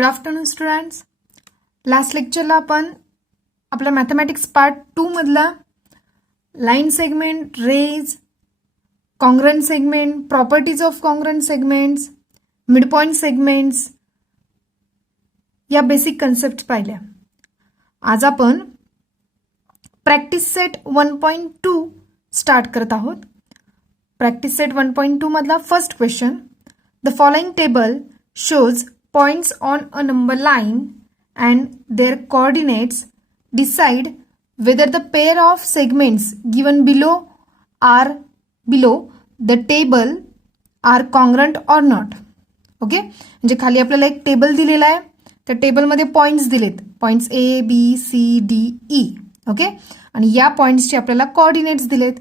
Good afternoon students. Last लेक्चरला आपण आपला मॅथमॅटिक्स पार्ट 2 मधला line segment, rays, congruent segment, properties of congruent segments, midpoint segments या basic concept पाहिल्या. आज आपण प्रॅक्टिस सेट 1.2 स्टार्ट करत आहोत. प्रॅक्टिस सेट 1.2 मधला first question, the following table shows points on a number line and their coordinates decide whether the pair of segments given below the table are congruent or not. Okay, म्हणजे खाली आपल्याला एक table दिलेला आहे. त्या टेबलमध्ये points दिलेत, points A B C D E. Okay, आणि या पॉइंट्सचे आपल्याला कोऑर्डिनेट्स दिलेत.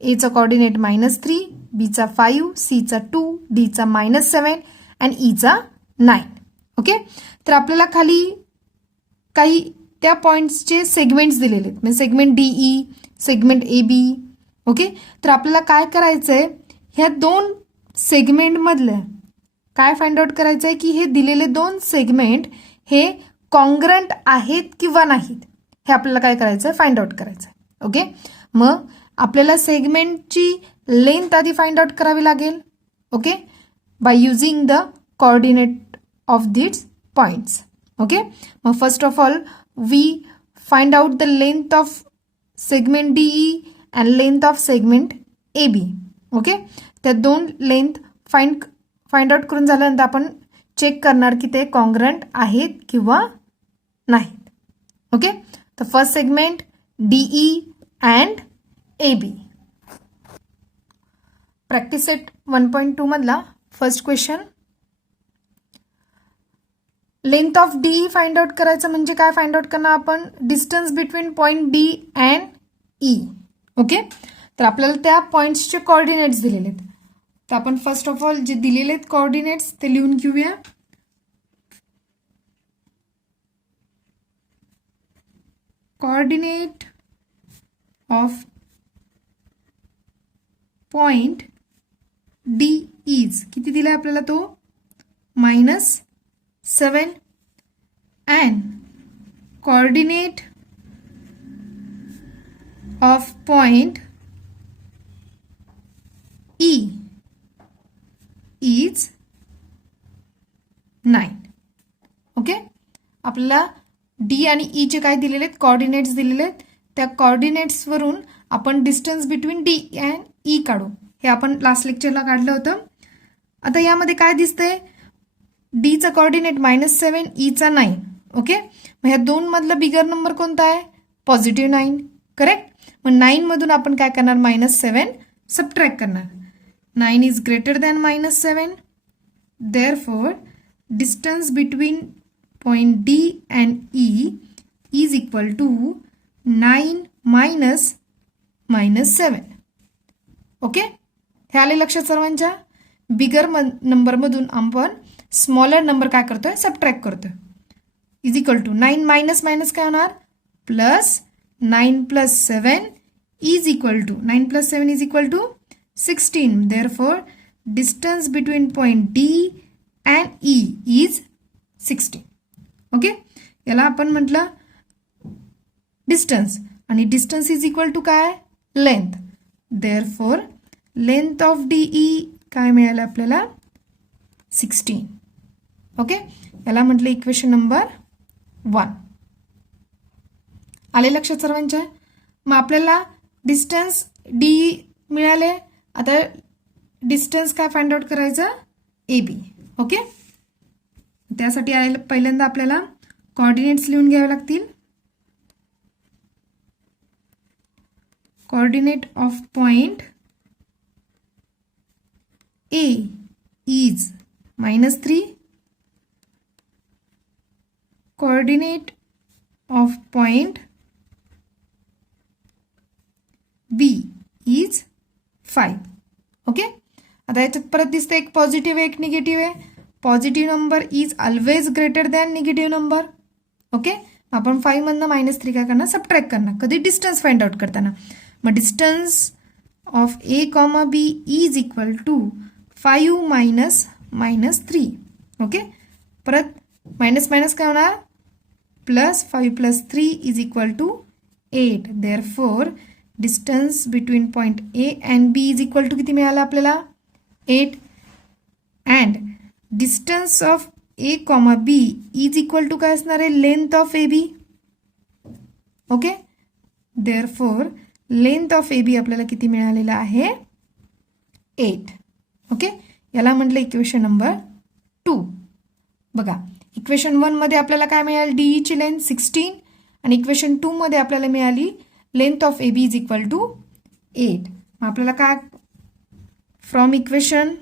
एचा कोऑर्डिनेट -3, बीचा 5, सीचा 2, डीचा -7 आणि ईचा 9. ओके, तर आपल्याला खाली काही त्या पॉइंट्सचे सेगमेंट्स दिलेले आहेत, म्हणजे segment DE, segment A B. Okay, तर आपल्याला काय करायचं आहे, ह्या दोन सेगमेंटमधलं काय फाइंड आउट करायचं आहे की हे दिलेले दोन सेगमेंट हे कॉन्ग्रंट आहेत किंवा नाहीत, हे आपल्याला काय करायचं आहे, फाइंड आउट करायचं आहे. ओके, मग आपल्याला सेगमेंटची लेंथ आधी फाइंड आउट करावी लागेल. Okay, by using the coordinate of these points. Okay, now first of all we find out the length of segment DE and length of segment AB. Okay, त्या दोन length find out करून झाल्यानंतर आपण check करणार की ते congruent आहेत किंवा नाहीत. ओके, तर first segment DE and AB. Practice set 1.2 मधला first question, length of D find out करायचं म्हणजे काय फाइंड आउट करणार आपण, distance between point D and E. Okay, तर आपल्याला त्या पॉइंट्सचे कोऑर्डिनेट्स दिलेले आहेत. तर आपण फर्स्ट ऑफ ऑल जे दिलेले आहेत कोऑर्डिनेट्स ते लिहून घेऊया. Coordinate of point D is किती दिलाय आपल्याला, तो -7 and coordinate of point E is 9. Okay, आपल्याला डी आणि ई चे काय दिलेले आहेत, कोऑर्डिनेट्स दिलेले आहेत. त्या कोऑर्डिनेट्स वरून आपण distance between D and E काढू. हे आपण लास्ट लेक्चरला काढलं होतं. आता यामध्ये काय दिसतंय, डीचा कोऑर्डिनेट -7, ईचा 9. ओके, मग ह्या दोन मधला बिगर नंबर कोणता आहे, पॉझिटिव्ह 9. करेक्ट, मग 9 मधून आपण काय करणार, -7 सबट्रॅक्ट करणार. 9 is greater than -7. Therefore distance between point D and E is equal to 9 - -7. Okay, हे आले लक्षात सर्वांच्या. बिगर नंबरमधून आपण स्मॉलर नंबर काय करतोय, सबट्रॅक्ट करतोय. इज इक्वल टू 9 मायनस काय होणार, +9 + 7 is equal to 9 + 7 is equal to 16. Therefore distance between point D and E is 16. Okay, याला आपण म्हटलं डिस्टन्स, आणि डिस्टन्स इज इक्वल टू काय, length. Therefore length of DE काय मिळालं आपल्याला, 16. ओके, याला म्हटलं इक्वेशन नंबर 1. आले लक्षात सर्वांच्या. मग आपल्याला डिस्टन्स डी मिळाले. आता डिस्टन्स काय फाइंड आउट करायचं, ए बी. ओके, त्यासाठी पहिल्यांदा आपल्याला कोऑर्डिनेट्स लिहून घ्यावे लागतील. Coordinate of point A is -3. Coordinate of point B is 5. Okay, आता याच्यात परत दिसतं एक पॉझिटिव्ह एक निगेटिव्ह आहे. Positive number is always greater than negative number. Okay, आपण 5 मधनं -3 काय करणार, सबट्रॅक्ट करणार, कधी डिस्टन्स फाइंड आउट करताना. मग distance of A comma B is equal to 5 - -3. Okay, परत मायनस मायनस काय होणार plus 5 plus 3 is equal to 8. Therefore distance between point A and B is equal to किती मिळालं आपल्याला 8. And distance of A comma B is equal to काय असणार आहे length of A B. Okay, therefore length of A B आपल्याला किती मिळालेला आहे 8. ओके, याला म्हटलं इक्वेशन नंबर 2. बघा इक्वेशन 1 मध्ये आपल्याला काय मिळाली डीई ची लेंथ 16 आणि इक्वेशन 2 मध्ये आपल्याला मिळाली length of A B is equal to 8. मग आपल्याला काय फ्रॉम इक्वेशन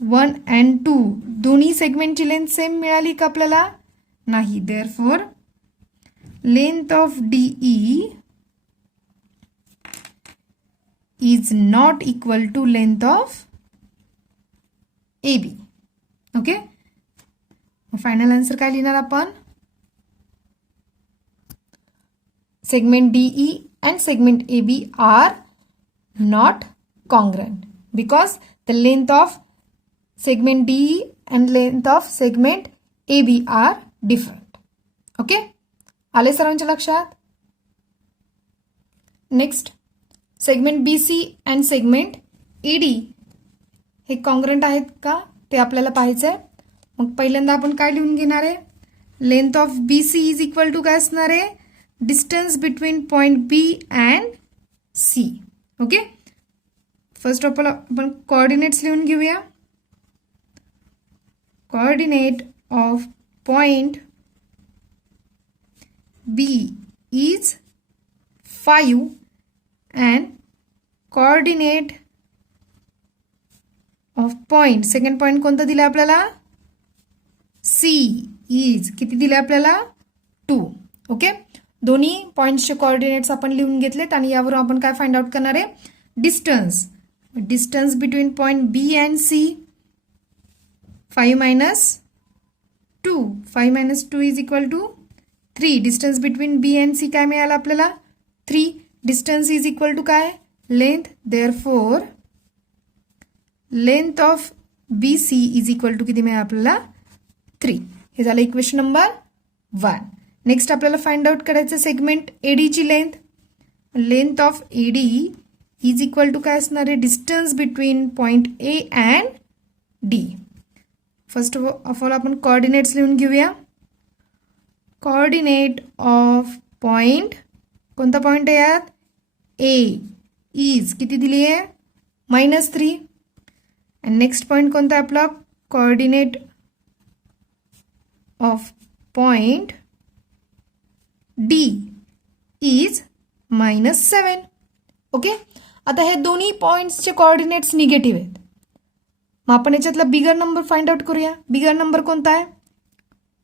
1 अँड 2 दोन्ही सेगमेंटची लेंथ सेम मिळाली का आपल्याला नाही. Therefore length of DE is not equal to length of A B. Okay, final answer काय लिहिणार आपण segment DE and segment A B are not congruent because the length of segment DE and length of segment AB are different. Okay, आले सर्वांच्या लक्षात. Next segment BC and segment ED हे congruent आहेत का ते आपल्याला पाहायचं आहे. मग पहिल्यांदा आपण काय लिहून घेणार आहे length of BC is equal to काय असणार आहे distance between point B and C. Okay, first of all आपण कोऑर्डिनेट्स लिहून घेऊया. Coordinate of point B is 5 and coordinate of point second point कोणता दिला आपल्याला C is किती दिले आपल्याला 2. ओके, दोन्ही पॉइंट्सचे कोऑर्डिनेट्स आपण लिहून घेतलेत आणि यावरून आपण काय फाइंड आउट करणार आहे distance between point B and C 5 minus 2. 5 minus 2 is equal to 3. Distance between B and C काय मिळालं आपल्याला 3. Distance is equal to काय length. Therefore length of BC is equal to किती मिळालं आपल्याला 3. हे झालं इक्वेशन नंबर 1. नेक्स्ट आपल्याला फाइंड आउट करायचं सेगमेंट AD ची length. Length of AD is equal to काय असणार आहे distance between point A and D. First of all आपण कोऑर्डिनेट्स लिहून घेऊया. कोऑर्डिनेट ऑफ पॉइंट कोणता पॉइंट आहे यात ए इज किती दिली आहे -3. अँड नेक्स्ट पॉइंट कोणता आहे आपला coordinate of point D is -7. Okay, आता हे दोन्ही पॉइंट्सचे कोऑर्डिनेट्स निगेटिव्ह आहेत. मग आपण याच्यातला बिगर नंबर फाइंड आउट करूया. बिगर नंबर कोणता आहे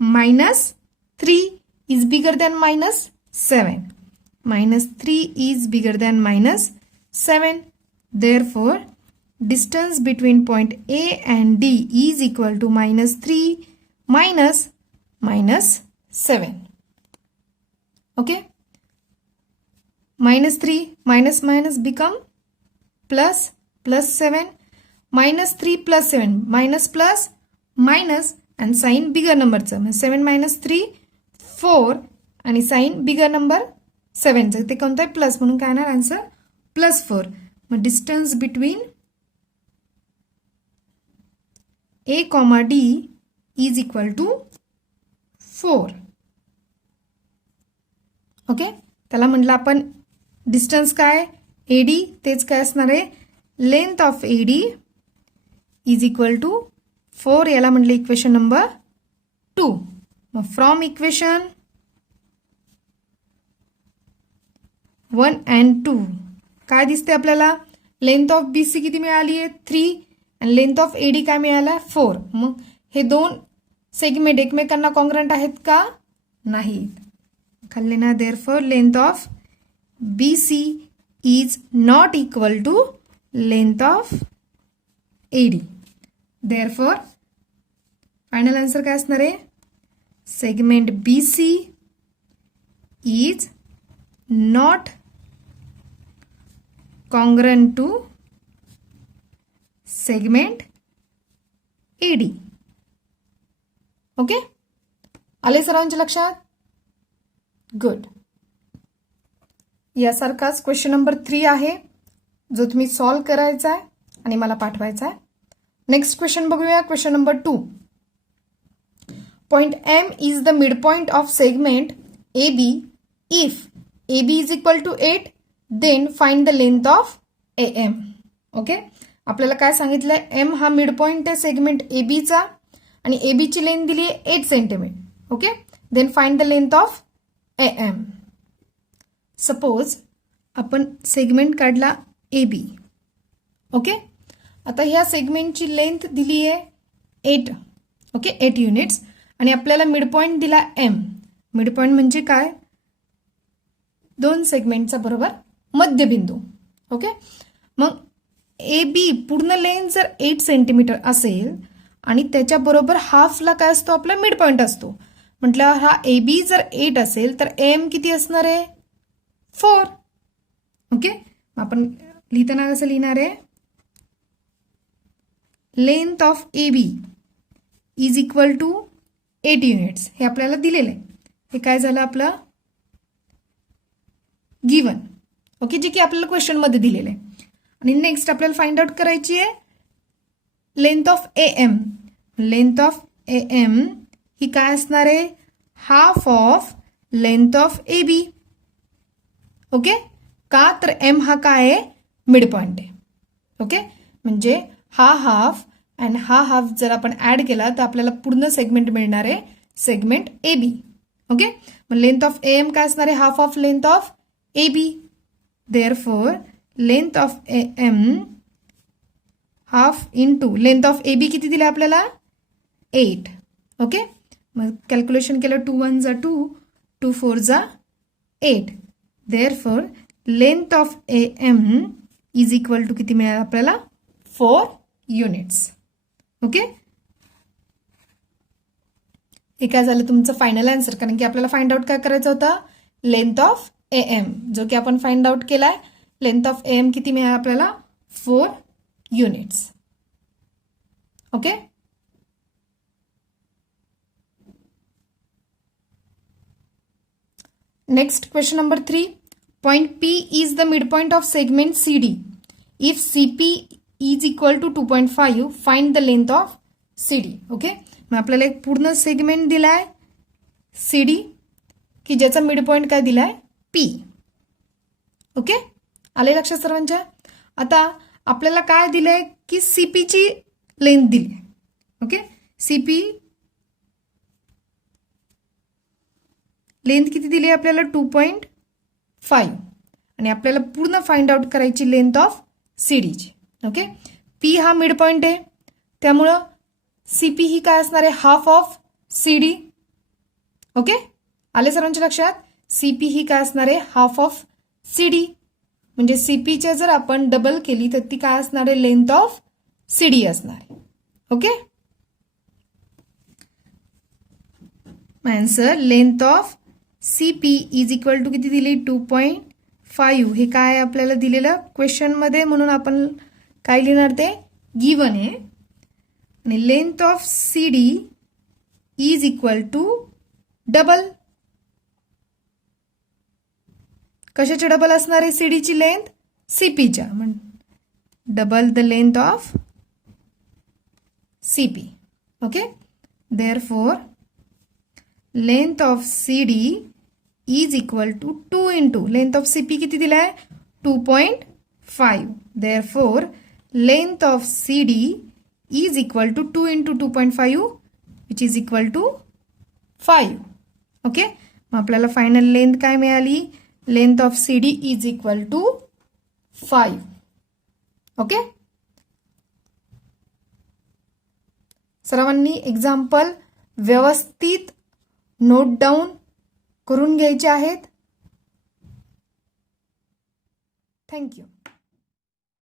-3 is bigger than -7. -3 is bigger than -7. Therefore distance between point A and D is equal to -3 -7. Okay, -3 minus minus become plus +7. -3 + 7 minus plus minus आणि sign bigger नंबरचं 7 - 3 4 आणि sign bigger number 7चं ते कोणतं आहे plus म्हणून काय येणार आन्सर +4. मग distance between A, D is equal to 4. Okay, त्याला म्हटलं आपण डिस्टन्स काय AD तेच काय असणार आहे length of AD is equal to 4. याला म्हटलं इक्वेशन नंबर 2. मग फ्रॉम इक्वेशन 1 अँड 2 काय दिसते आपल्याला लेंथ ऑफ BC किती मिळाली आहे 3 आणि लेंथ ऑफ AD काय मिळाला 4. मग हे दोन सेगमेंट एकमेकांना कॉन्ग्रंट आहेत का नाहीत. खाली ना therefore length of BC is not equal to length of AD. Therefore final answer काय असणार आहे segment BC is not congruent to segment AD. Okay, आले सर्वांच्या लक्षात? गुड. यासारखाच क्वेश्चन नंबर 3 आहे जो तुम्ही सॉल्व करायचा आहे आणि मला पाठवायचा आहे. नेक्स्ट क्वेश्चन बघूया. Question number 2. Point M is the midpoint of segment AB. If AB is equal to 8, then find the length of AM. Okay, आपल्याला काय सांगितलंय? M हा मिडपॉइंट आहे सेगमेंट AB चा आणि AB ची लेंथ दिली आहे 8 centimetre. Okay, then find the length of AM. Suppose आपण सेगमेंट काढला AB. ओके, आता ह्या सेगमेंटची लेंथ दिली आहे 8. ओके, 8 युनिट्स आणि आपल्याला मिडपॉइंट दिला M. मिडपॉइंट म्हणजे काय? दोन सेगमेंटचा बरोबर मध्यबिंदू. ओके, मग AB पूर्ण लेंथ जर 8 सेंटीमीटर असेल आणि त्याच्याबरोबर हाफला काय असतो? आपला मिडपॉइंट असतो. म्हटलं हा AB जर 8 असेल तर AM किती असणार आहे? 4. ओके, आपण लिहिताना कसं लिहिणार आहे? Length of AB is equal to 8 units. हे आपल्याला दिलेलं आहे. हे काय झालं आपलं? गिवन. ओके, जे की आपल्याला क्वेश्चनमध्ये दिलेलं आहे. आणि नेक्स्ट आपल्याला फाइंड आउट करायची आहे length of AM. Length of AM ही काय असणार आहे? Half of length of AB. Okay, का? तर M हा काय आहे? मिडपॉइंट आहे. ओके, म्हणजे हा हाफ आणि हा हाफ जर आपण ऍड केला तर आपल्याला पूर्ण सेगमेंट मिळणार आहे, सेगमेंट AB. ओके, मग लेंथ ऑफ AM काय असणार आहे? Half of length of AB. Therefore length of AM half into length of AB किती दिले आपल्याला? 8. ओके, मग कॅल्क्युलेशन केलं 2 1 जा 2, 2 4 जा 8. Therefore length of AM is equal to किती मिळालं आपल्याला? 4 युनिट्स. ओके, हे काय झालं तुमचं फायनल आन्सर, कारण की आपल्याला फाइंड आउट काय करायचं होतं? लेंथ ऑफ AM, जो की आपण फाइंड आउट केलाय. लेंथ ऑफ AM किती मिळाला आपल्याला? 4 units. Okay, next question number 3. Point P is the midpoint of segment CD. If CP is equal to 2.5, find the length of CD. Okay, मग आपल्याला एक पूर्ण सेगमेंट दिलाय CD की ज्याचा मिडपॉइंट काय दिलाय? P. ओके, आले लक्षात सर्वांच्या? आता आपल्याला काय दिलंय की CP ची लेंथ दिली. ओके, CP लेंथ किती दिली आपल्याला? 2.5 आणि आपल्याला पूर्ण फाइंड आउट करायची लेंथ ऑफ CD ची. ओके, P हा मिडपॉइंट आहे त्यामुळं CP ही काय असणार आहे? Half of CD. ओके, आले सर्वांच्या लक्षात? CP ही काय असणार आहे? Half of CD. म्हणजे CPच्या जर आपण डबल केली तर ती काय असणार आहे? लेंथ ऑफ CD असणार आहे. Okay, answer length of CP is equal to किती दिली? 2.5. हे काय आपल्याला दिलेलं क्वेश्चन मध्ये, म्हणून आपण काय लिहिणार? ते गिवन आहे. आणि length of CD is equal to double. कशाचे डबल असणार आहे? CD ची लेंथ CPच्या. Double the length of CP. Okay, therefore length of CD is equal to 2 into length of CP किती दिलाय? 2.5. Therefore length of CD is equal to 2 into 2.5 which is equal to 5. Okay, मग आपल्याला final length काय मिळाली? Length of CD is equal to 5. Okay, सर्वांनी example व्यवस्थित note down करून घ्यायचे आहेत. थँक्यू.